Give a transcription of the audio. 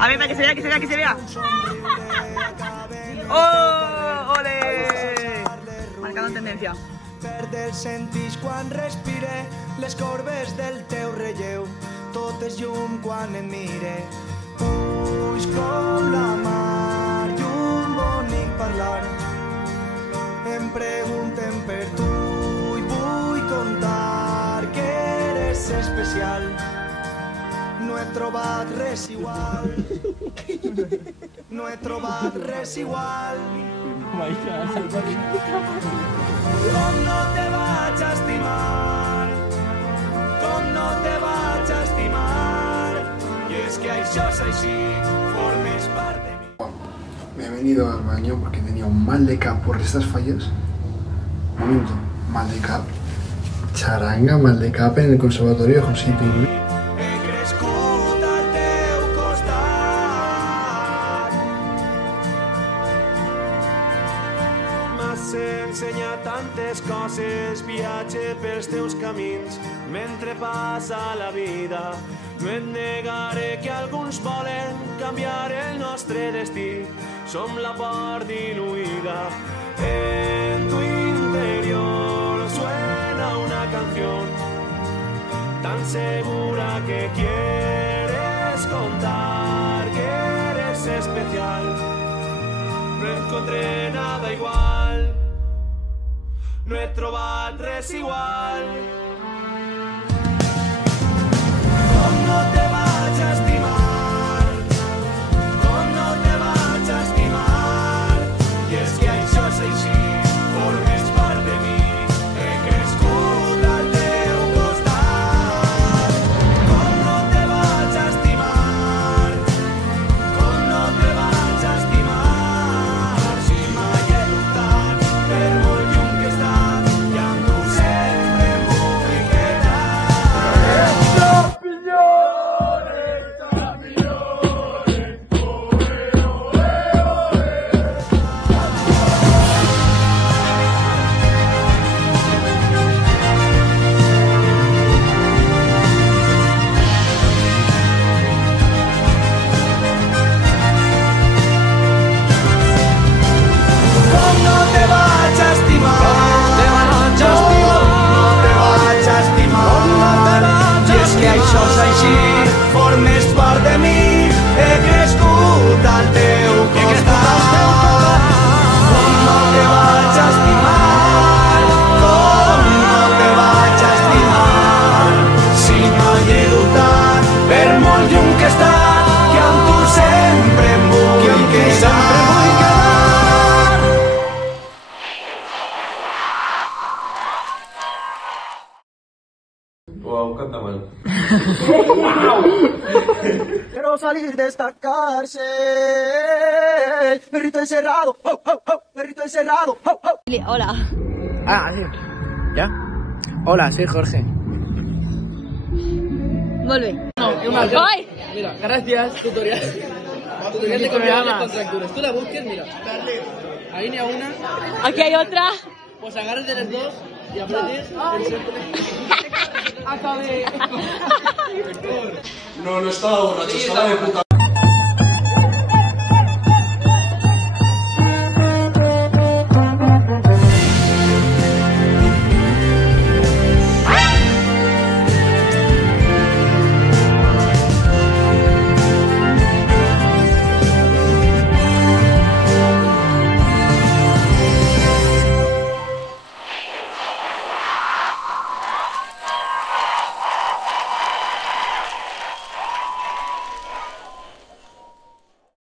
A ver, para que se vea, que se vea, que se vea. ¡Oh! ¡Ole! Marcando tendencia. Perdre el sentís quan respire, les corbes del teu relleu, tot és llum quan et mire. Ulls com la mar i un bonic parlar, em pregunten per tu i vull contar que eres especial. No he trobat res igual, no he trobat res igual. Com no te vaig a estimar, com no te vaig a estimar, y es que això és així, formes part de mi. Me he venido al baño porque tenía un mal de cap por estas fallas. Momento, mal de cap. Charanga, mal de cap en el conservatorio de José Piri. He crescut al teu costat, m'has ensenyat tantes coses, viatge pels teus camins, mentre passa la vida. No et negaré que alguns volen canviar el nostre destí, som la part diluïda. En tu interior suena una canción tan segura que quieres contar que eres especial. No encontré nada igual, no he trobat res igual. Com no te vaig a estimar, com no te vaig a estimar, i és que això és així, formes part de mi, he crescut al teu costat. Com no te vaig a estimar, com no te vaig a estimar, si mai he dubtat, per molt lluny que he estat, i amb tu sempre em vull quedar. Com no te vaig a estimar, no te vaig a estimar, i és que això és així, formes part de mi, he crescut al teu costat. Com no te vaig a estimar, com no te vaig a estimar, si mai he dubtat, per molt lluny que he estat, que amb tu sempre em vull quedar. Wow, canta mal. Quiero salir de esta cárcel, perrito encerrado, perrito encerrado. Hola. Ah, sí. ¿Ya? Hola, soy Jorge. Vuelve. ¡Ay! Mira, gracias, tutorial. Tutorial de control contracturas. Tú la busques, mira. Ahí ni a una. Aquí hay otra. Pues agarres de las dos y apretes el centro. No, no estaba borracho, estaba de puta.